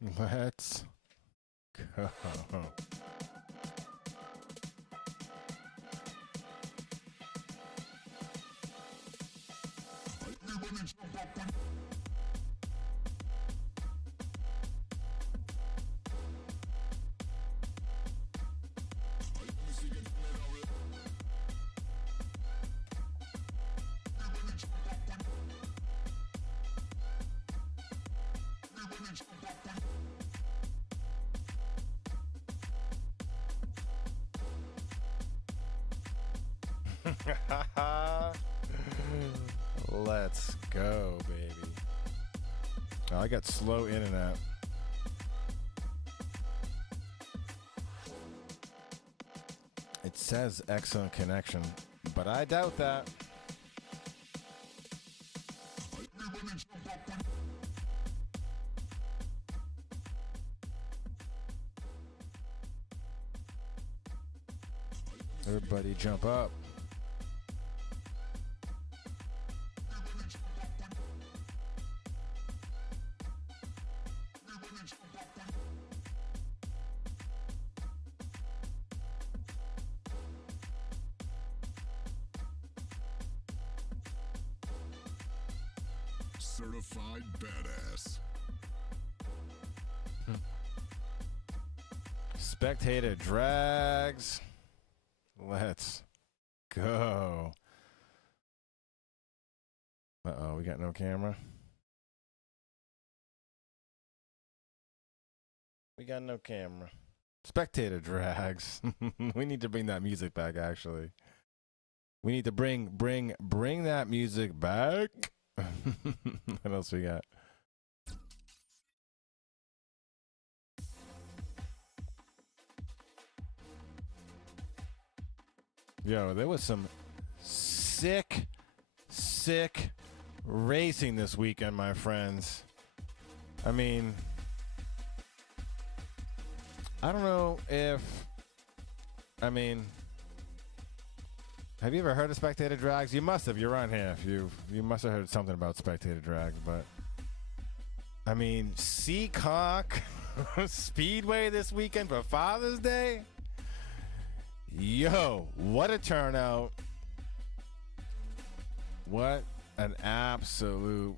Let's go. Let's go, baby. Oh, I got slow internet. It says excellent connection, but I doubt that. Everybody jump up. Certified badass. Spectator drags. Let's go. Uh-oh, we got no camera. We got no camera. Spectator drags. We need to bring that music back, actually. We need to bring that music back. What else we got? Yo, there was some sick racing this weekend, my friends. I mean, I don't know if, have you ever heard of Spectator Drags? You must have. You're on here. If you must have heard something about Spectator Drags, but I mean, Seacock Speedway this weekend for Father's Day. Yo, what a turnout. What an absolute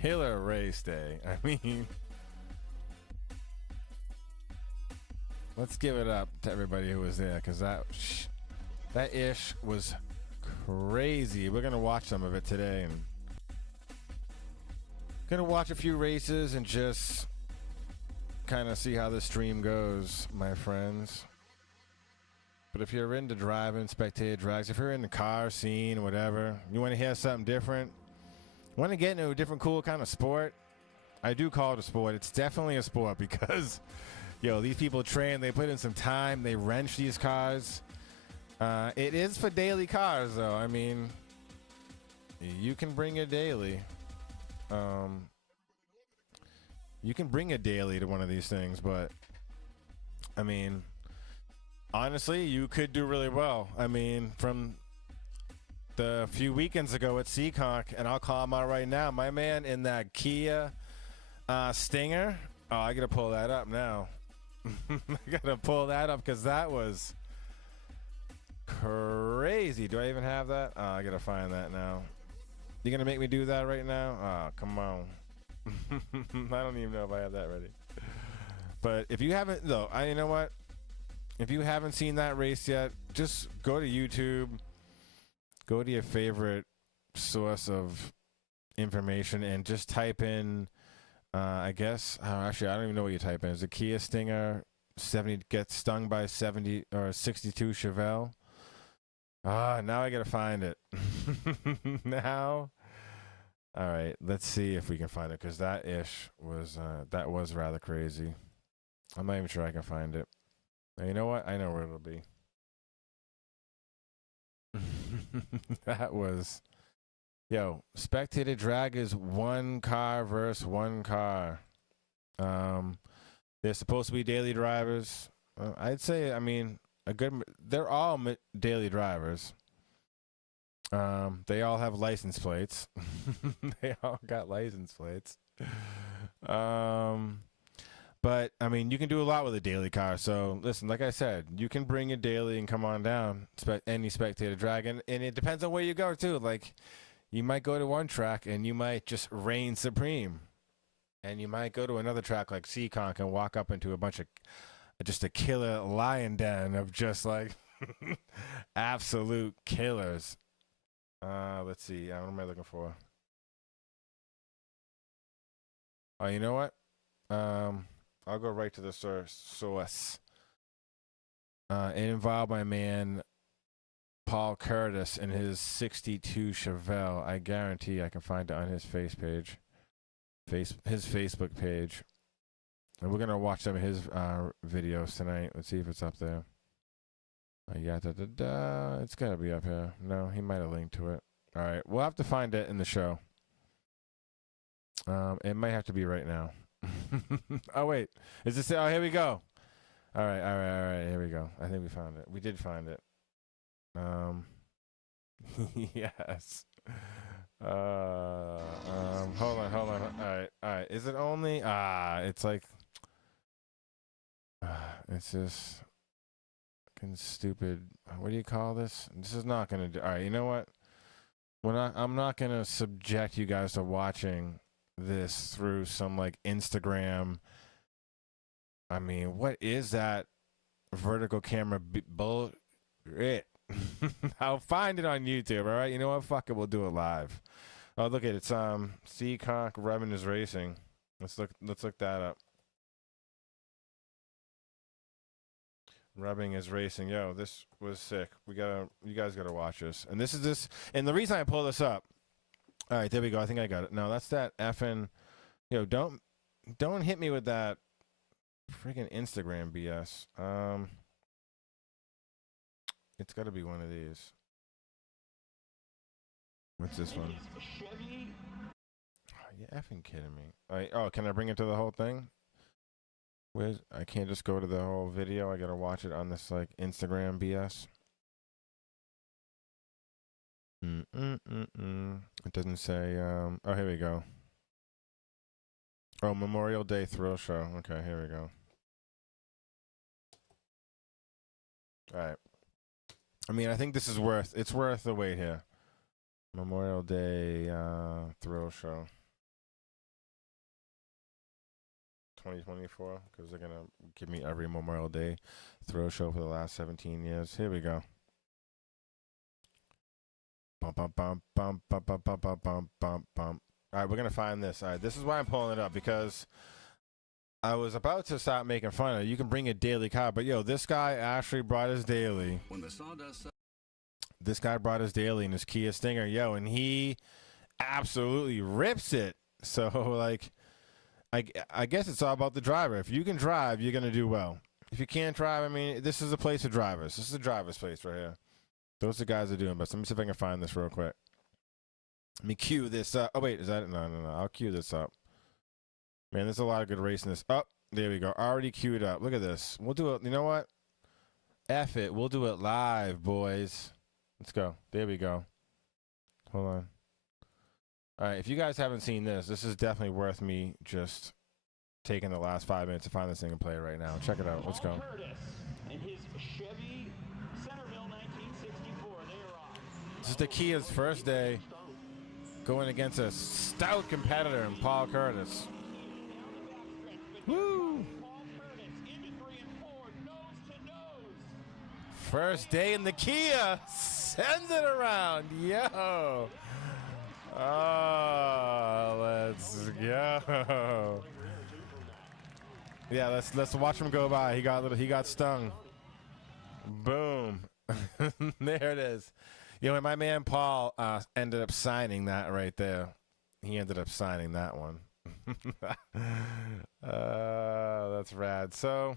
killer race day. I mean, let's give it up to everybody who was there, because that ish was crazy. We're going to watch some of it today, and going to watch a few races and just kind of see how the stream goes, my friends. But if you're into driving, Spectator Drags, if you're in the car scene, whatever, you want to hear something different, want to get into a different cool kind of sport, I do call it a sport. It's definitely a sport because, yo, these people train, they put in some time, they wrench these cars. It is for daily cars, though. I mean, you can bring a daily. You can bring a daily to one of these things, but, I mean, honestly, you could do really well. I mean, from the few weekends ago at Seacock, and I'll call him out right now, my man in that Kia Stinger. Oh, I gotta pull that up now. I gotta pull that up because that was crazy. Do I even have that? Oh, I gotta find that now. You gonna make me do that right now? Oh, come on. I don't even know if I have that ready. But if you haven't, though, you know what? If you haven't seen that race yet, just go to YouTube, go to your favorite source of information, and just type in, I guess, actually, I don't even know what you type in. Is it Kia Stinger 70 gets stung by 70 or 62 Chevelle? Now I got to find it. Now. All right, let's see if we can find it, because that was rather crazy. I'm not even sure I can find it. You know what? I know where it'll be. That was, yo, Spectator Drag is one car versus one car. They're supposed to be daily drivers. I'd say, I mean, they're all daily drivers. They all have license plates. They all got license plates. But I mean, you can do a lot with a daily car. So listen, like I said, you can bring a daily and come on down. Any Spectator Dragon, and it depends on where you go too. Like, you might go to one track and you might just reign supreme, and you might go to another track like Seaconk and walk up into a bunch of just a killer lion den of just like absolute killers. Let's see. What am I looking for? Oh, you know what? I'll go right to the source. It involved my man Paul Curtis and his '62 Chevelle. I guarantee I can find it on his his Facebook page. And we're gonna watch some of his videos tonight. Let's see if it's up there. Yeah, it's gotta be up here. No, he might have linked to it. All right, we'll have to find it in the show. It might have to be right now. Oh wait, is this? Oh, here we go. All right. Here we go. I think we found it. We did find it. Yes. Hold on. All right. Is it only? It's like. It's just fucking stupid. What do you call this? This is not gonna do. All right. You know what? I'm not gonna subject you guys to watching this through some like Instagram. I mean, what is that vertical camera bullshit? I'll find it on YouTube. All right, you know what? Fuck it, we'll do it live. Oh, look at it. It's Seaconk Rubbing is Racing. Let's look that up. Rubbing is Racing. Yo, this was sick. You guys gotta watch this. And and the reason I pull this up. All right, there we go. I think I got it. No, that's that effing. Yo, don't hit me with that freaking Instagram BS. It's got to be one of these. What's this one? Oh, you effing kidding me? Can I bring it to the whole thing? I can't just go to the whole video. I gotta watch it on this like Instagram BS. It doesn't say. Oh, here we go. Oh, Memorial Day Thrill Show. Okay, here we go. All right. I mean, I think this is worth the wait here. Memorial Day Thrill Show 2024, because they're gonna give me every Memorial Day Thrill Show for the last 17 years. Here we go. Bump, bump, bump, bump, bump, bump, bump, bump, bump, bump, bump. All right, we're gonna find this. All right, this is why I'm pulling it up, because I was about to stop making fun of it. You can bring a daily car, but yo, this guy actually brought his daily. When the sawdust. This guy brought his daily in his Kia Stinger, yo, and he absolutely rips it. So like, I guess it's all about the driver. If you can drive, you're gonna do well. If you can't drive, I mean, this is a place for drivers. This is a driver's place right here. Those are the guys that are doing best. Let me see if I can find this real quick. Let me cue this up. Oh, wait, is that it? No. I'll cue this up. Man, there's a lot of good racing this. Oh, there we go. Already queued up. Look at this. We'll do it. You know what? F it. We'll do it live, boys. Let's go. There we go. Hold on. All right, if you guys haven't seen this is definitely worth me just taking the last 5 minutes to find this thing and play it right now. Check it out. Let's go. This is the Kia's first day going against a stout competitor in Paul Curtis. Woo! First day in the Kia. Sends it around. Yo. Oh, let's go. Yeah, let's watch him go by. He got stung. Boom. There it is. You know, my man Paul ended up signing that right there. He ended up signing that one. That's rad. So,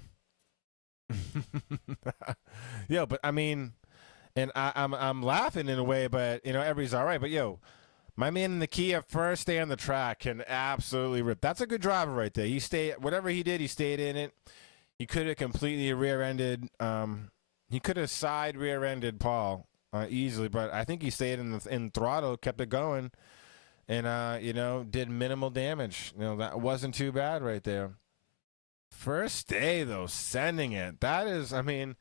yo, but I mean, and I'm laughing in a way, but you know, everybody's all right. But yo, my man in the Kia first day on the track can absolutely rip. That's a good driver right there. Whatever he did, he stayed in it. He could have completely rear-ended. He could have side rear-ended Paul easily, but I think he stayed in throttle, kept it going, and you know, did minimal damage. You know, that wasn't too bad right there. First day though, sending it. That is, I mean,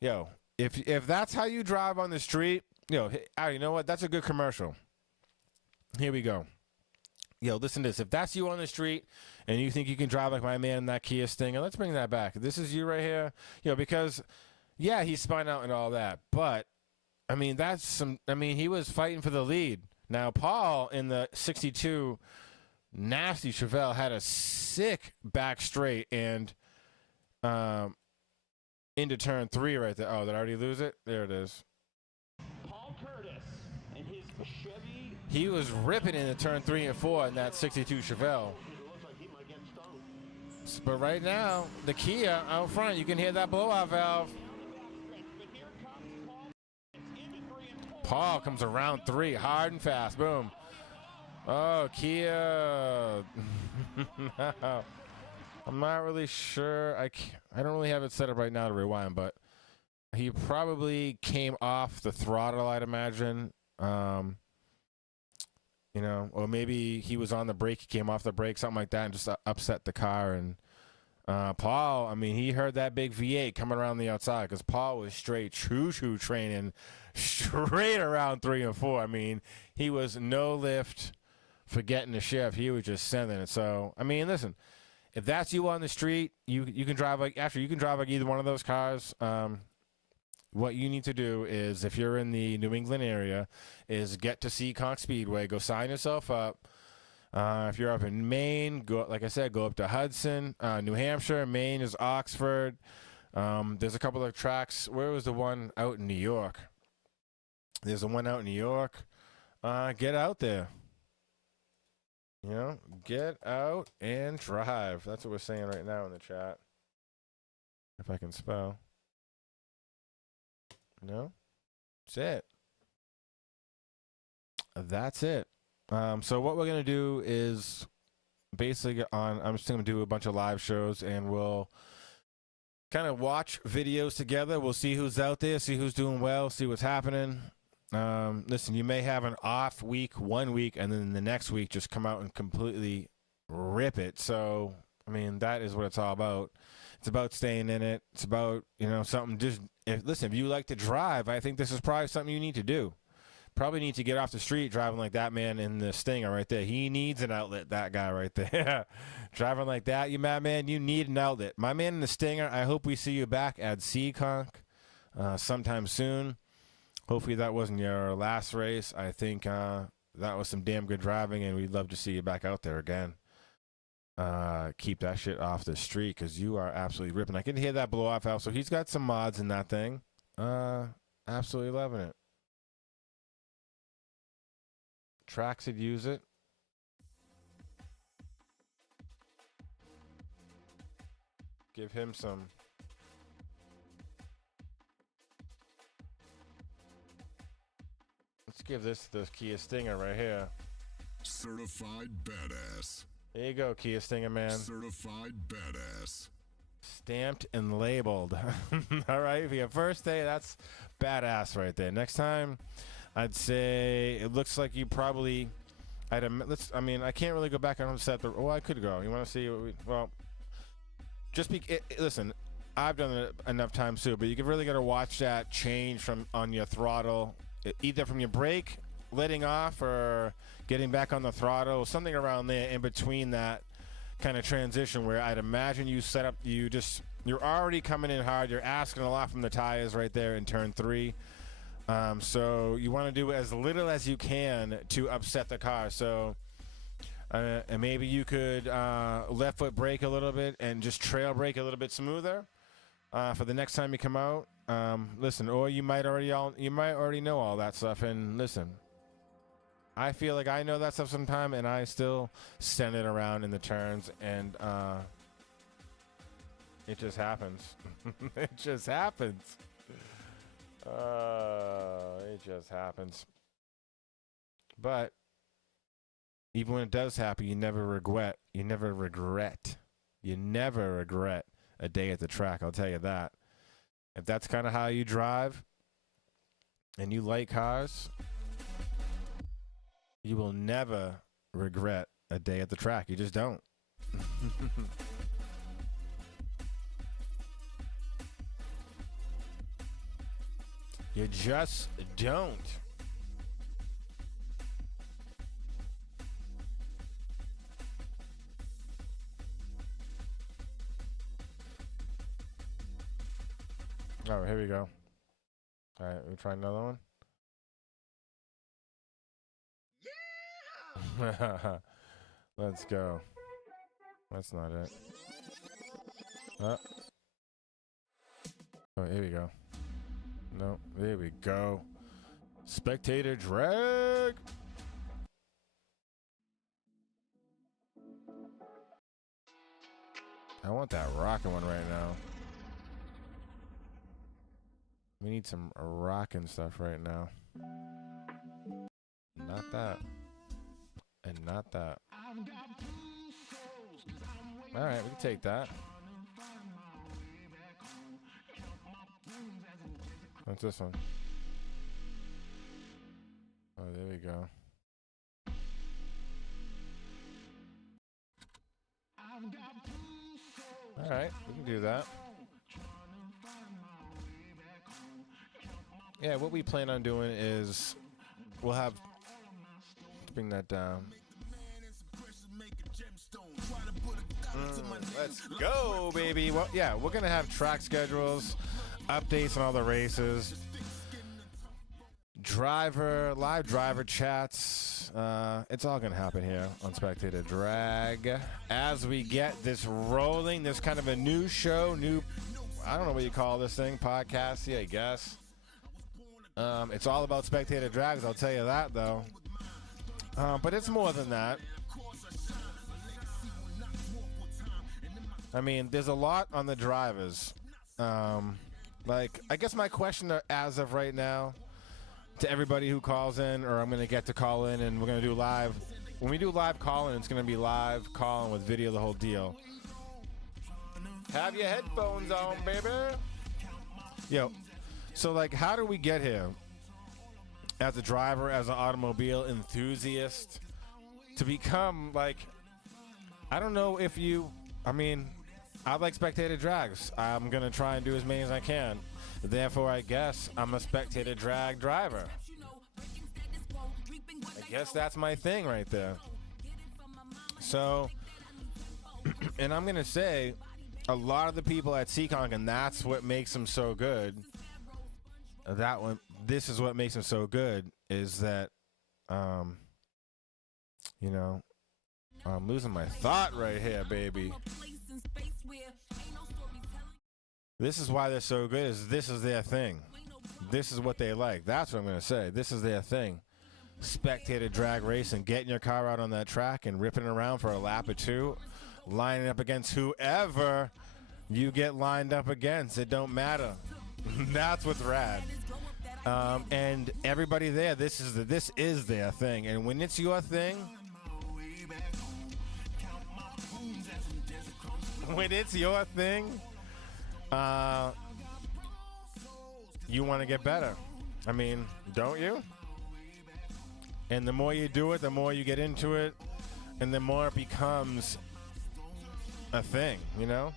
yo, if that's how you drive on the street, yo, you know what? That's a good commercial. Here we go. Yo, listen to this. If that's you on the street and you think you can drive like my man in that Kia Stinger, let's bring that back. This is you right here. Yo, because yeah, he spun out and all that, but I mean, that's some. I mean, he was fighting for the lead. Now, Paul in the 62 nasty Chevelle had a sick back straight and into turn 3 right there. Oh, did I already lose it? There it is. Paul Curtis and his Chevy. He was ripping into turn 3 and 4 in that 62 Chevelle. But right now, the Kia out front, you can hear that blowout valve. Paul comes around 3, hard and fast. Boom. Oh, Kia. I'm not really sure. I don't really have it set up right now to rewind, but he probably came off the throttle, I'd imagine. You know, or maybe he was on the brake, he came off the brake, something like that, and just upset the car. And Paul, I mean, he heard that big V8 coming around the outside because Paul was straight choo-choo training straight around 3 and 4. I mean, he was no lift for getting the shift. He was just sending it. So, I mean, listen, if that's you on the street, you can drive like, actually, you can drive like either one of those cars. What you need to do is, if you're in the New England area, is get to Seekonk Speedway. Go sign yourself up. If you're up in Maine, go, like I said, go up to Hudson. New Hampshire, Maine is Oxford. There's a couple of tracks. Where was the one out in New York? There's the one out in New York. Get out there. You know, get out and drive. That's what we're saying right now in the chat. If I can spell. No? That's it. That's it. So what we're going to do is basically I'm just going to do a bunch of live shows, and we'll kind of watch videos together. We'll see who's out there, see who's doing well, see what's happening. Listen, you may have an off week 1 week, and then the next week just come out and completely rip it. So, I mean, that is what it's all about. It's about staying in it. It's about, you know, something just, listen, if you like to drive, I think this is probably something you need to do. Probably need to get off the street driving like that man in the Stinger right there. He needs an outlet, that guy right there. Driving like that, you madman, you need an outlet. My man in the Stinger, I hope we see you back at Seekonk sometime soon. Hopefully that wasn't your last race. I think that was some damn good driving, and we'd love to see you back out there again. Keep that shit off the street, because you are absolutely ripping. I can hear that blow off valve, so he's got some mods in that thing. Absolutely loving it. Tracks would use it. Give him some. Let's give this the Kia Stinger right here. Certified badass. There you go, Kia Stinger, man. Certified badass. Stamped and labeled. All right, for your first day, that's badass right there. Next time, I'd say it looks like you probably. I mean, I can't really go back and set the. Oh, I could go. You want to see what we? Well, just listen. I've done it enough times too, but you really got to watch that change from on your throttle, either from your brake letting off or getting back on the throttle, something around there in between that kind of transition where I'd imagine you set up. You're already coming in hard. You're asking a lot from the tires right there in turn 3. So you want to do as little as you can to upset the car. So and maybe you could left foot brake a little bit and just trail brake a little bit smoother for the next time you come out. Listen, or you might already know all that stuff. And listen, I feel like I know that stuff sometime, and I still send it around in the turns, and it just happens. It just happens. It just happens. But even when it does happen, you never regret. You never regret a day at the track. I'll tell you that. If that's kind of how you drive and you like cars, you will never regret a day at the track. You just don't. You just don't. Oh, here we go. All right, we try another one. Yeah! Let's go. That's not it. Oh, here we go. No, there we go. Spectator drag. I want that rockin' one right now. We need some rockin' stuff right now. Not that. And not that. All right, we can take that. What's this one? Oh, there we go. All right, we can do that. Yeah, what we plan on doing is we'll have to bring that down. Let's go, baby. Well, yeah, we're going to have track schedules, updates on all the races, live driver chats. It's all going to happen here on Spectator Drag. As we get this rolling, there's kind of a new show, I don't know what you call this thing, podcast, yeah, I guess. It's all about Spectator Drags, I'll tell you that, though. But it's more than that. I mean, there's a lot on the drivers. Like, I guess my question as of right now to everybody who calls in, or I'm going to get to call in, and we're going to do live. When we do live calling, it's going to be live calling with video, the whole deal. Have your headphones on, baby. Yo, so, like, how do we get here? As a driver, as an automobile enthusiast, to become, like, I don't know if you, I mean, I like Spectator Drags. I'm going to try and do as many as I can. Therefore, I guess I'm a Spectator Drag driver. I guess that's my thing right there. So, and I'm going to say, a lot of the people at Seekonk, and that's what makes them so good, this is what makes them so good, is that, you know, I'm losing my thought right here, baby. This is why they're so good, is this is their thing. This is what they like. That's what I'm going to say. This is their thing. Spectator drag racing, getting your car out on that track and ripping it around for a lap or two, lining up against whoever you get lined up against. It don't matter. That's what's rad. And everybody there, this is their thing. And when it's your thing, you want to get better. I mean, don't you? And the more you do it, the more you get into it, and the more it becomes a thing, you know?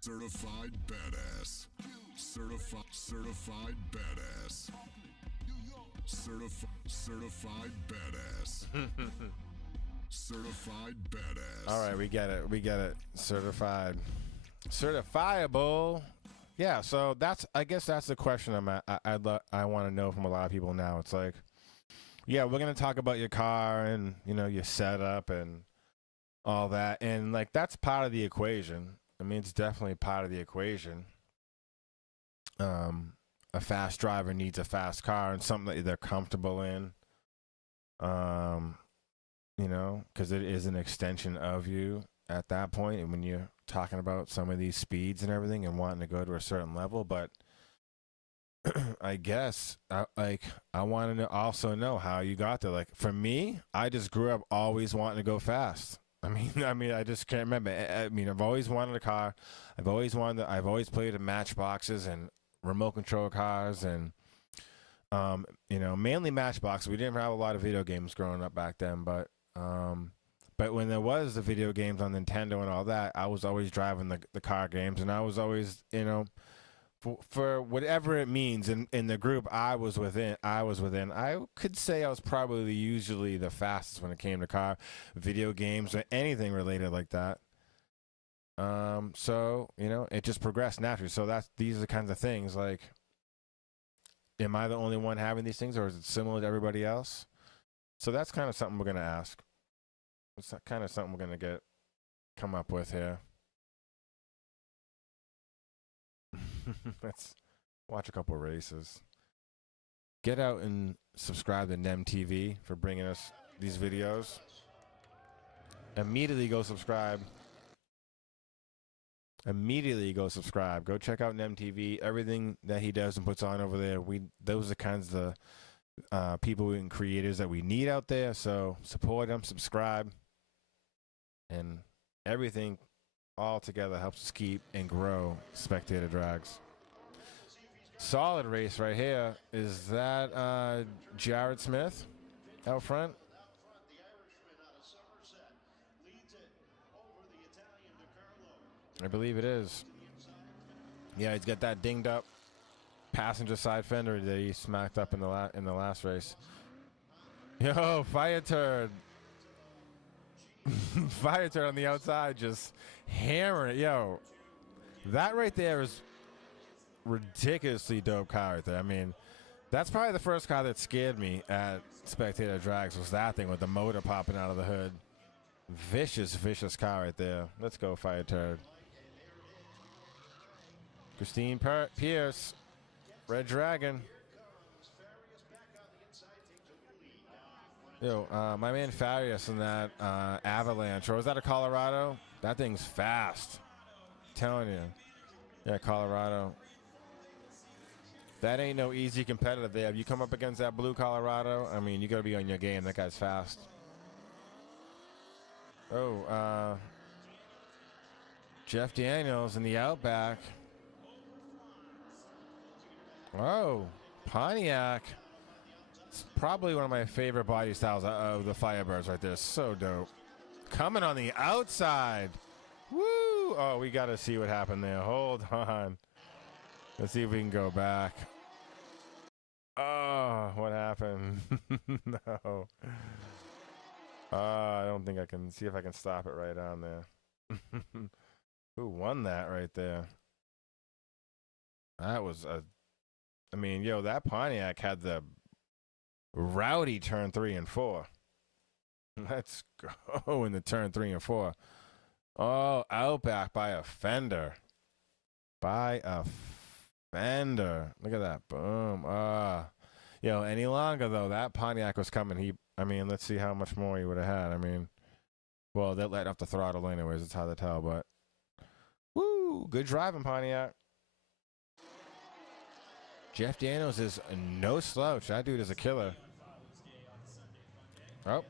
Certified badass. Certified badass. Certified badass. Certified badass. All right, we get it. Certified. Certifiable. Yeah, so I guess that's the question I want to know from a lot of people now. It's like, yeah, we're going to talk about your car and, you know, your setup and all that. And, like, that's part of the equation. I mean, it's definitely part of the equation. A fast driver needs a fast car and something that they're comfortable in. You know, because it is an extension of you. at that point, and when you're talking about some of these speeds and everything and wanting to go to a certain level. But I guess I want to also know how you got there. Like for me, I just grew up always wanting to go fast. I just can't remember. I mean, I've always wanted a car. I've always played in matchboxes and remote control cars and mainly Matchbox. We didn't have a lot of video games growing up back then, but when there was the video games on Nintendo and all that, I was always driving the car games, and I was always, for whatever it means in the group I was within, I could say I was probably usually the fastest when it came to car video games or anything related like that. So, it just progressed naturally. So these are the kinds of things like, am I the only one having these things, or is it similar to everybody else? So that's kind of something we're going to ask. It's kind of something we're going to come up with here. Let's watch a couple races. Get out and subscribe to NEM TV for bringing us these videos. Immediately go subscribe. Go check out NEM TV. Everything that he does and puts on over there, those are the kinds of people and creators that we need out there. So support them, subscribe, and everything all together helps us keep and grow Spectator Drags. Solid race right here. Is that Jared Smith out front? I believe it is. Yeah, he's got that dinged up passenger side fender that he smacked up in the last race. Yo, Fire Turd. Fire Turd on the outside just hammering it. Yo, that right there is ridiculously dope car right there. I mean, that's probably the first car that scared me at Spectator Drags was that thing with the motor popping out of the hood. Vicious car right there. Let's go, Fire Turd. Christine Pierce, Red Dragon. Yo, my man Farias in that Avalanche, or was that a Colorado? That thing's fast. I'm telling you. Yeah, Colorado. That ain't no easy competitive there. If you come up against that blue Colorado, I mean, you got to be on your game. That guy's fast. Oh, Jeff Daniels in the Outback. Oh, Pontiac. It's probably one of my favorite body styles of the Firebirds right there. So dope. Coming on the outside. Woo! Oh, we got to see what happened there. Hold on. Let's see if we can go back. Oh, what happened? No. I don't think I can. See if I can stop it right on there. Who won that right there? That was I mean, yo, that Pontiac had the rowdy turn 3 and 4. Let's go in the turn 3 and 4. Oh, Outback by a fender. Look at that. Boom. Yo, any longer, though, that Pontiac was coming. Let's see how much more he would have had. I mean, well, they let off the throttle anyways. It's hard to tell, but woo, good driving, Pontiac. Jeff Daniels is no slouch. That dude is a killer. Oh.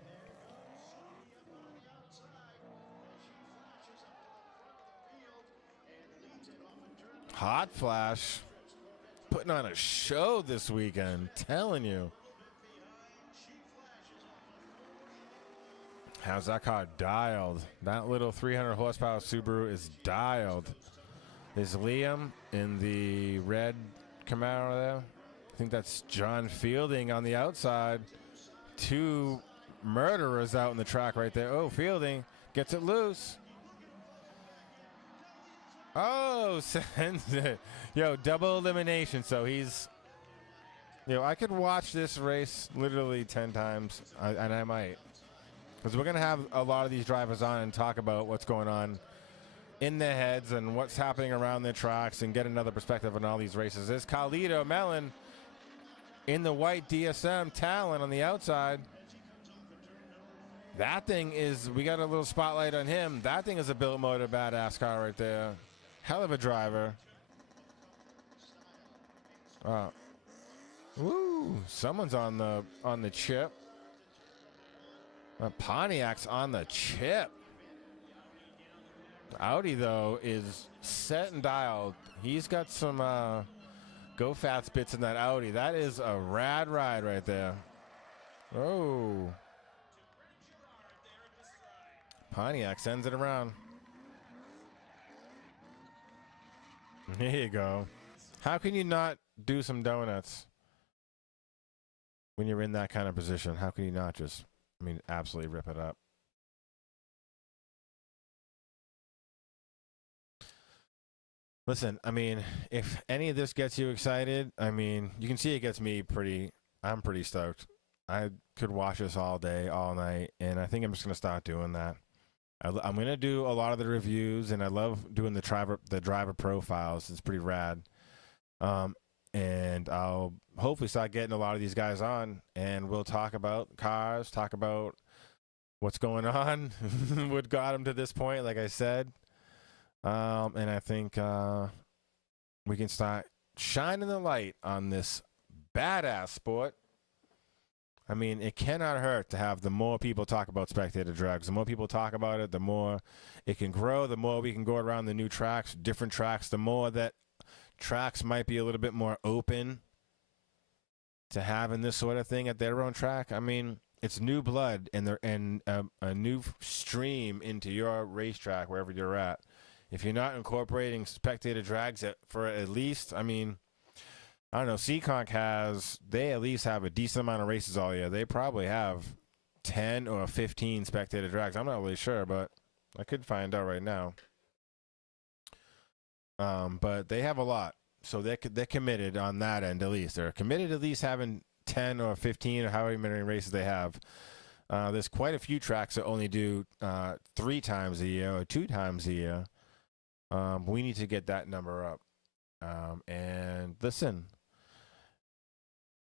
Hot Flash. Putting on a show this weekend. Telling you. How's that car dialed? That little 300 horsepower Subaru is dialed. Is Liam in the red Camaro there? I think that's John Fielding on the outside. Two murderers out in the track right there. Oh, Fielding gets it loose. Oh, sends it. Yo, double elimination. So he's, I could watch this race literally 10 times, and I might. Because we're going to have a lot of these drivers on and talk about what's going on in their heads and what's happening around their tracks and get another perspective on all these races. There's Carlito Mellon in the white DSM Talon on the outside. That thing is, we got a little spotlight on him. That thing is a built motor badass car right there. Hell of a driver. Woo! Someone's on the chip. Pontiac's on the chip. Audi though is set and dialed. He's got some go fast bits in that Audi. That is a rad ride right there. Oh. Pontiac sends it around. Here you go. How can you not do some donuts when you're in that kind of position? How can you not just, absolutely rip it up? Listen, if any of this gets you excited, you can see it gets me I'm pretty stoked. I could watch this all day, all night, and I think I'm just going to start doing that. I'm going to do a lot of the reviews, and I love doing the driver profiles. It's pretty rad. And I'll hopefully start getting a lot of these guys on, and we'll talk about cars, talk about what's going on, what got them to this point, like I said. And I think we can start shining the light on this badass sport. It cannot hurt to have the more people talk about Spectator Drags. The more people talk about it, the more it can grow, the more we can go around the new tracks, different tracks, the more that tracks might be a little bit more open to having this sort of thing at their own track. It's new blood and a new stream into your racetrack wherever you're at. If you're not incorporating Spectator Drags for at least, I don't know, Seekonk they at least have a decent amount of races all year. They probably have 10 or 15 Spectator Drags. I'm not really sure, but I could find out right now. But they have a lot, so they're committed on that end at least. They're committed at least having 10 or 15 or however many races they have. There's quite a few tracks that only do 3 times a year or 2 times a year. We need to get that number up. And listen,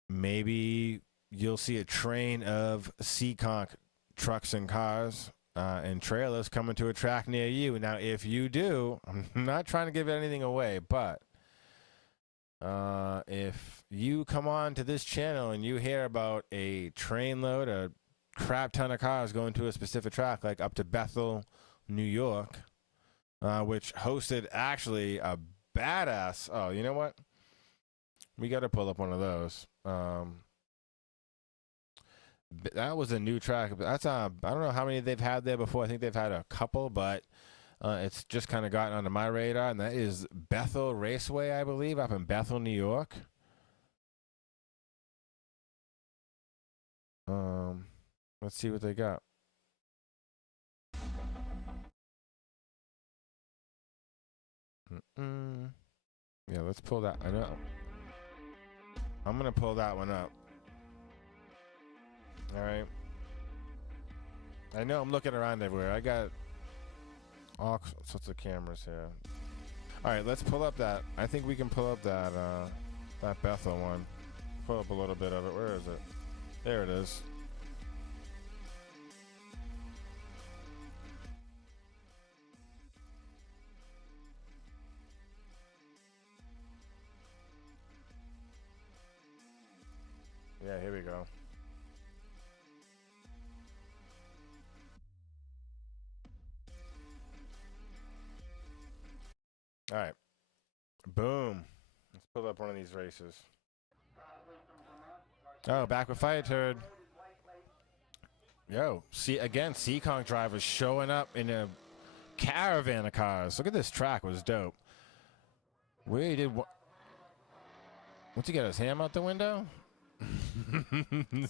maybe you'll see a train of Seekonk trucks and cars and trailers coming to a track near you. Now, if you do, I'm not trying to give anything away, but if you come on to this channel and you hear about a train load, a crap ton of cars going to a specific track, like up to Bethel, New York, which hosted actually a badass. Oh, you know what? We got to pull up one of those. That was a new track. That's I don't know how many they've had there before. I think they've had a couple, but it's just kind of gotten onto my radar, and that is Bethel Raceway, I believe, up in Bethel, New York. Let's see what they got. Yeah, let's pull that. I know. I'm gonna pull that one up. All right. I know I'm looking around everywhere. I got all sorts of cameras here. All right, let's pull up that. I think we can pull up that Bethel one. Pull up a little bit of it. Where is it? There it is. Yeah, here we go. All right. Boom. Let's pull up one of these races. Oh, back with Fire Turd. Yo, see again, Seekonk drivers showing up in a caravan of cars. Look at this track, it was dope. We did what? What's he got his ham out the window?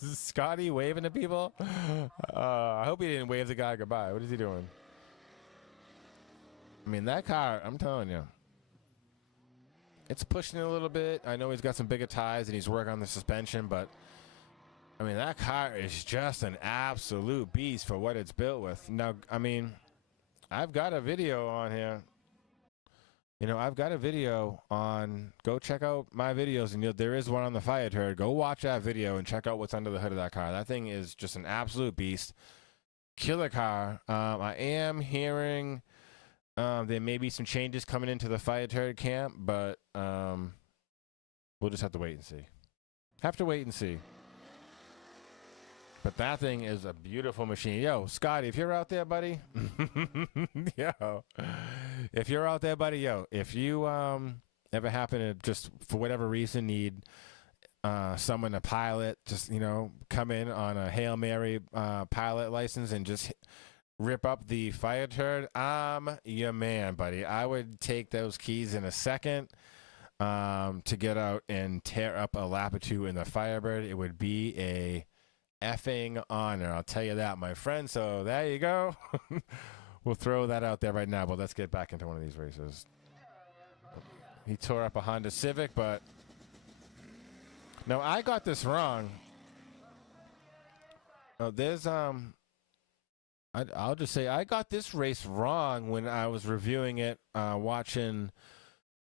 Scotty waving to people. I hope he didn't wave the guy goodbye. What is he doing? That car, I'm telling you, it's pushing it a little bit. I know he's got some bigger tires and he's working on the suspension, but that car is just an absolute beast for what it's built with. Now, I've got a video on here. I've got a video on. Go check out my videos, and there is one on the Fire Turd. Go watch that video and check out what's under the hood of that car. That thing is just an absolute beast. killer car. I am hearing there may be some changes coming into the fire turret camp, but we'll just have to wait and see. Have to wait and see. But that thing is a beautiful machine. Yo, Scotty, if you're out there, buddy, yo, if you're out there, buddy, yo, if you ever happen to just for whatever reason need someone to pilot, just come in on a Hail Mary pilot license and just rip up the fire turret, I'm your man, buddy. I would take those keys in a second to get out and tear up a lap or two in the Firebird. It would be a effing honor, I'll tell you that, my friend. So there you go. We'll throw that out there right now, but let's get back into one of these races. He tore up a Honda Civic, but no, I got this wrong. There's I'll just say I got this race wrong when I was reviewing it, watching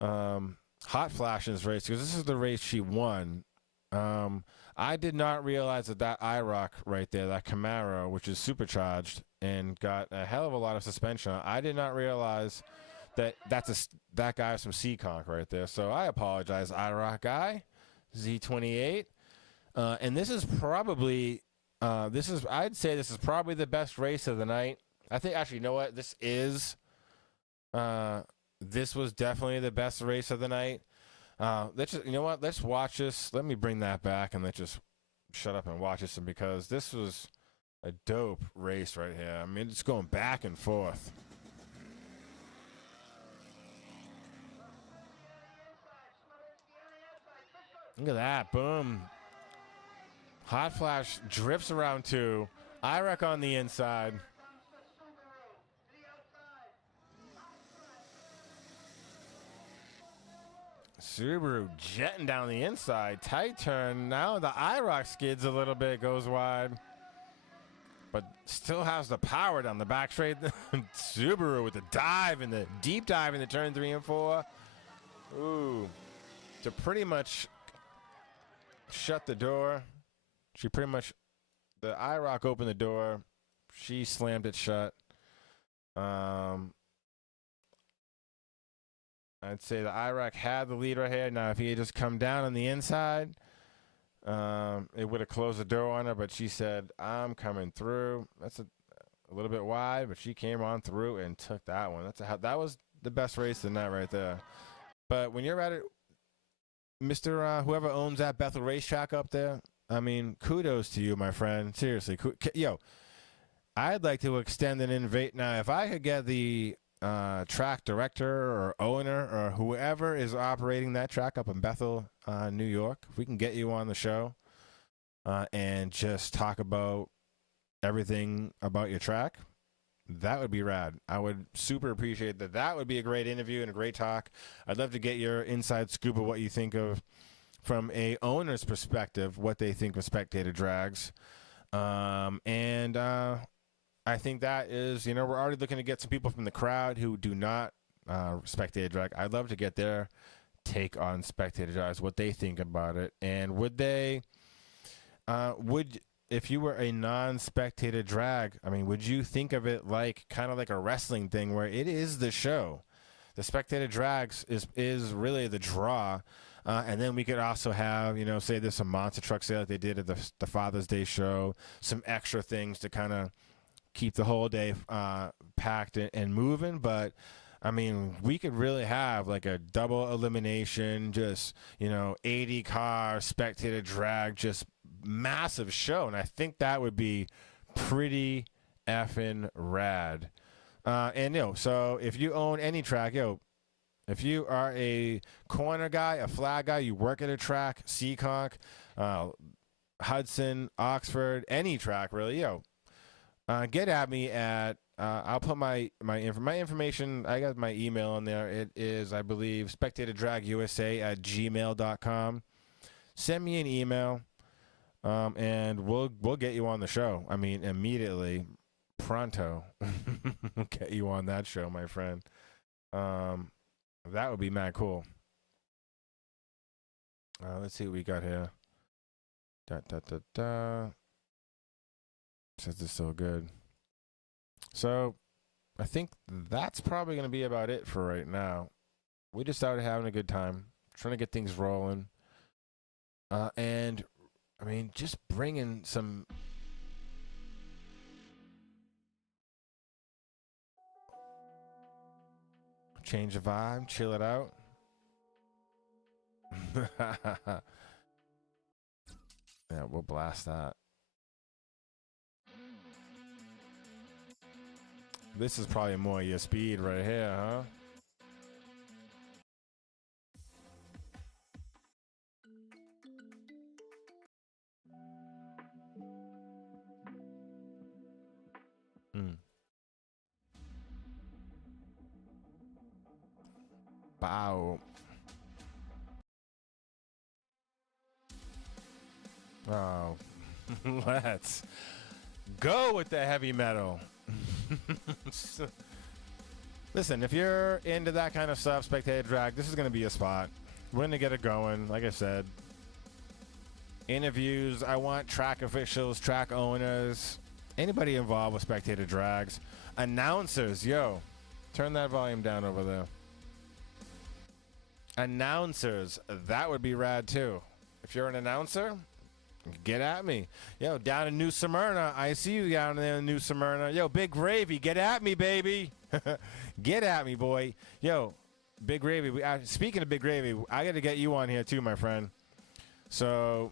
Hot Flash's race, because this is the race she won. I did not realize that IROC right there, that Camaro, which is supercharged and got a hell of a lot of suspension, I did not realize that that guy's from Seekonk right there. So I apologize, IROC guy, Z28. And this is probably, I'd say this is probably the best race of the night. I think, actually, you know what? This was definitely the best race of the night. You know what? Let's watch this. Let me bring that back and let's just shut up and watch this, because this was a dope race right here. I mean, it's going back and forth. Look at that. Boom. Hot Flash drifts around two. IROC on the inside. Subaru jetting down the inside. Tight turn. Now the IROC skids a little bit, goes wide. But still has the power down the back straight. Subaru with the dive and the deep dive into turn 3 and 4. Ooh. To pretty much shut the door. The IROC opened the door. She slammed it shut. I'd say the IROC had the lead right here. Now, if he had just come down on the inside, it would have closed the door on her, but she said, I'm coming through. That's a little bit wide, but she came on through and took that one. That was the best race of the night right there. But when you're at it, Mr. Whoever owns that Bethel racetrack up there, I mean, kudos to you, my friend. Seriously. Yo, I'd like to extend an invite. Now, if I could get the track director or owner or whoever is operating that track up in Bethel, New York, if we can get you on the show and just talk about everything about your track, that would be rad. I would super appreciate that. That would be a great interview and a great talk. I'd love to get your inside scoop of what you think of, from a owner's perspective, what they think of Spectator drags. I think that is, we're already looking to get some people from the crowd who do not Spectator drag. I'd love to get their take on Spectator drags, what they think about it. And would they, if you were a non-Spectator drag, I mean, would you think of it like kind of like a wrestling thing where it is the show? The Spectator drags is really the draw. And then we could also have, say there's some monster truck sale like they did at the Father's Day show, some extra things to kind of keep the whole day packed and moving. But I mean, we could really have like a double elimination, just 80 car Spectator drag, just massive show, and I think that would be pretty effing rad. So if you own any track, if you are a corner guy, a flag guy, you work at a track, Seekonk, Hudson, Oxford, any track really, get at me at, I'll put my information, I got my email in there. It is, I believe, spectatordragusa@gmail.com. Send me an email, and we'll get you on the show. I mean, immediately, pronto. We'll get you on that show, my friend. That would be mad cool. Let's see what we got here. Says it's so good. So I think that's probably going to be about it for right now. We just started having a good time, trying to get things rolling. And, I mean, just bringing some... Change the vibe, chill it out. Yeah, we'll blast that. This is probably more your speed right here, huh? Mm. Bow. Oh, let's go with the heavy metal. Listen, if you're into that kind of stuff, Spectator Drag, this is going to be a spot. We're going to get it going, like I said. Interviews, I want track officials, track owners, anybody involved with Spectator Drags. Announcers, yo, turn that volume down over there. Announcers, that would be rad too. If you're an announcer, get at me. Yo, down in New Smyrna, I see you down there in New Smyrna. Yo, Big Gravy, get at me, baby. Get at me, boy. Yo, Big Gravy, speaking of Big Gravy, I got to get you on here too, my friend. So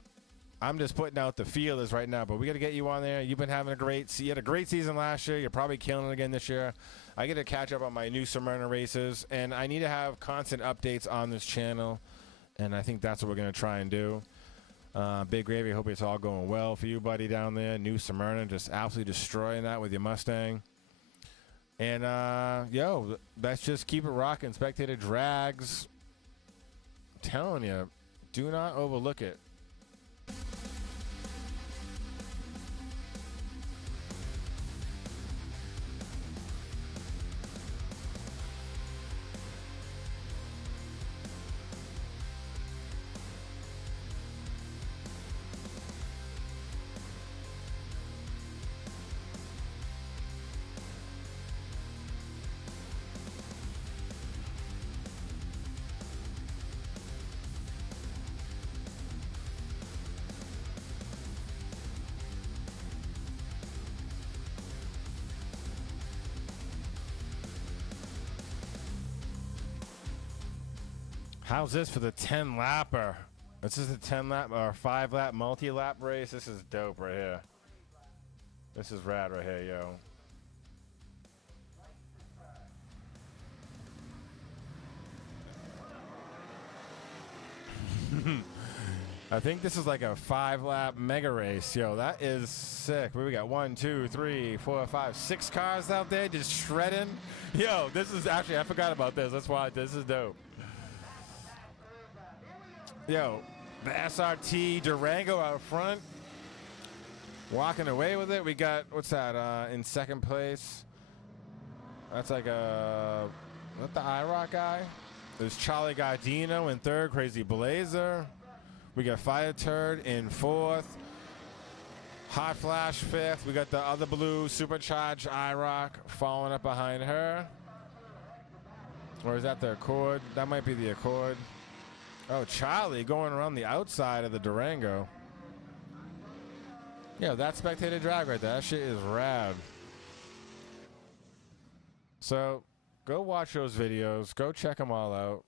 I'm just putting out the feelers right now, but we got to get you on there. You've been having you had a great season last year. You're probably killing it again this year. I get to catch up on my New Smyrna races, and I need to have constant updates on this channel, and I think that's what we're going to try and do. Big Gravy, hope it's all going well for you, buddy, down there. New Smyrna, just absolutely destroying that with your Mustang. And, yo, let's just keep it rocking. Spectator Drags. I'm telling you, do not overlook it. How's this for the 10 lapper? This is a 10 lap or 5 lap multi lap race. This is dope right here. This is rad right here, yo. I think this is like a 5 lap mega race. Yo, that is sick. We got 1, 2, 3, 4, 5, 6 cars out there just shredding. Yo, this is actually, I forgot about this. That's why this is dope. Yo, the SRT Durango out front, walking away with it. We got, what's that, in second place? That's like a, is that the IROC guy? There's Charlie Gardino in third, Crazy Blazer. We got Fire Turd in fourth. Hot Flash fifth. We got the other blue Supercharged IROC following up behind her. Or is that the Accord? That might be the Accord. Oh, Charlie going around the outside of the Durango. Yeah, that's Spectator Drag right there. That shit is rad. So, go watch those videos. Go check them all out.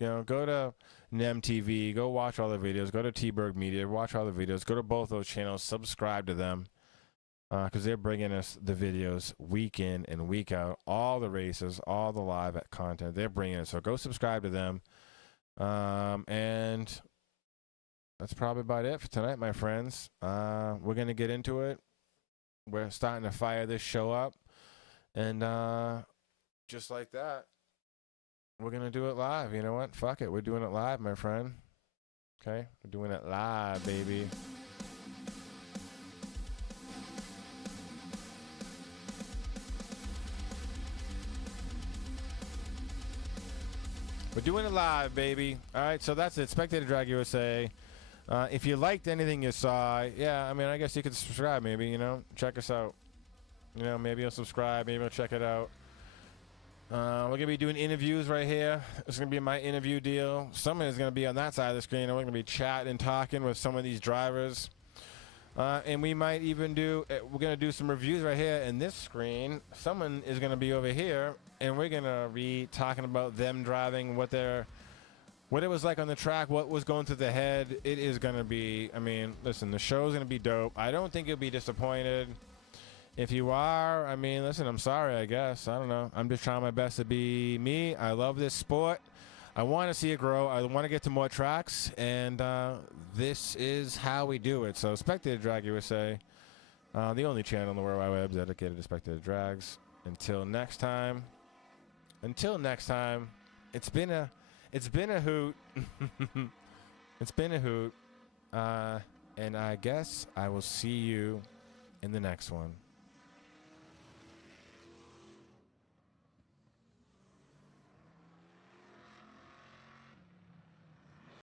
You know, go to NEM TV. Go watch all the videos. Go to T-Berg Media. Watch all the videos. Go to both those channels. Subscribe to them. Because they're bringing us the videos week in and week out. All the races, all the live content. They're bringing it. So, go subscribe to them. And that's probably about it for tonight, my friends. We're going to get into it. We're starting to fire this show up. And just like that, we're going to do it live. You know what? Fuck it. We're doing it live, my friend. Okay? We're doing it live, baby. We're doing it live, baby. All right, so that's it. Spectator Drag USA. If you liked anything you saw, yeah, I mean, I guess you could subscribe maybe, you know. Check us out. You know, maybe you'll subscribe. Maybe you'll check it out. We're going to be doing interviews right here. It's going to be my interview deal. Someone is going to be on that side of the screen, and we're going to be chatting and talking with some of these drivers. And we might even we're going to do some reviews right here in this screen. Someone is going to be over here, and we're going to be talking about them driving, what it was like on the track, what was going through the head. It is going to be, I mean, listen, the show is going to be dope. I don't think you'll be disappointed. If you are, I mean, listen, I'm sorry, I guess. I don't know. I'm just trying my best to be me. I love this sport. I want to see it grow. I want to get to more tracks, and this is how we do it. So, Spectator Drag USA, the only channel in the World Wide Web dedicated to Spectator Drags. Until next time, it's been a hoot. It's been a hoot, and I guess I will see you in the next one.